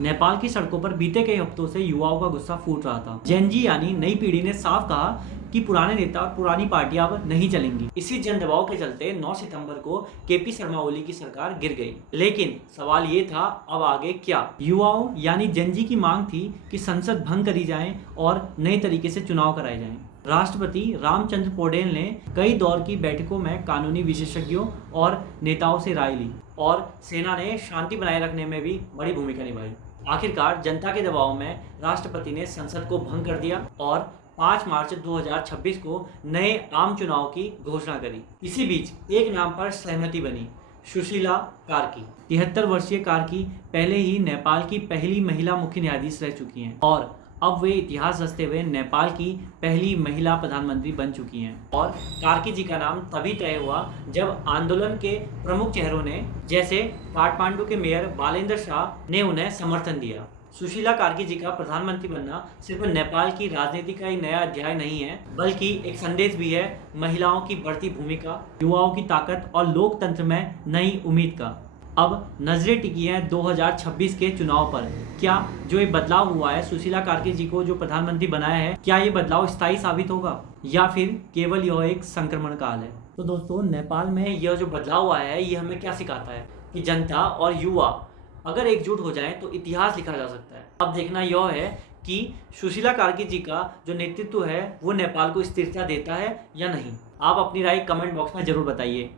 नेपाल की सड़कों पर बीते कई हफ्तों से युवाओं का गुस्सा फूट रहा था। जेनजी यानी नई पीढ़ी ने साफ कहा कि पुराने नेता और पुरानी पार्टियां अब नहीं चलेंगी। इसी जन दबाव के चलते 9 सितंबर को केपी शर्मा ओली की सरकार गिर गई। लेकिन सवाल ये था, अब आगे क्या? युवाओं यानी जेनजी की मांग थी कि संसद भंग करी जाए और नए तरीके से चुनाव कराए जाएं। राष्ट्रपति रामचंद्र पौडेल ने कई दौर की बैठकों में कानूनी विशेषज्ञों और नेताओं से राय ली और सेना ने शांति बनाए रखने में भी बड़ी भूमिका निभाई। आखिरकार जनता के दबाव में राष्ट्रपति ने संसद को भंग कर दिया और 5 मार्च 2026 को नए आम चुनाव की घोषणा करी। इसी बीच एक नाम पर सहमति बनी, सुशीला कार्की। 73 वर्षीय कार्की पहले ही नेपाल की पहली महिला मुख्य न्यायाधीश रह चुकी हैं और अब वे इतिहास रचते हुए नेपाल की पहली महिला प्रधानमंत्री बन चुकी हैं। और कार्की जी का नाम तभी तय हुआ जब आंदोलन के प्रमुख चेहरों ने, जैसे काठमांडू के मेयर बालेंद्र शाह ने, उन्हें समर्थन दिया। सुशीला कार्की जी का प्रधानमंत्री बनना सिर्फ नेपाल की राजनीति का ही नया अध्याय नहीं है, बल्कि एक संदेश भी है महिलाओं की बढ़ती भूमिका, युवाओं की ताकत और लोकतंत्र में नई उम्मीद का। अब नजरें टिकी हैं 2026 के चुनाव पर। क्या जो ये बदलाव हुआ है, सुशीला कार्की जी को जो प्रधानमंत्री बनाया है, क्या ये बदलाव स्थायी साबित होगा या फिर केवल यह एक संक्रमण काल है? तो दोस्तों, नेपाल में यह जो बदलाव आया है, ये हमें क्या सिखाता है कि जनता और युवा अगर एकजुट हो जाएं तो इतिहास लिखा जा सकता है। अब देखना यह है कि सुशीला कार्की जी का जो नेतृत्व है वो नेपाल को स्थिरता देता है या नहीं। आप अपनी राय कमेंट बॉक्स में जरूर बताइए।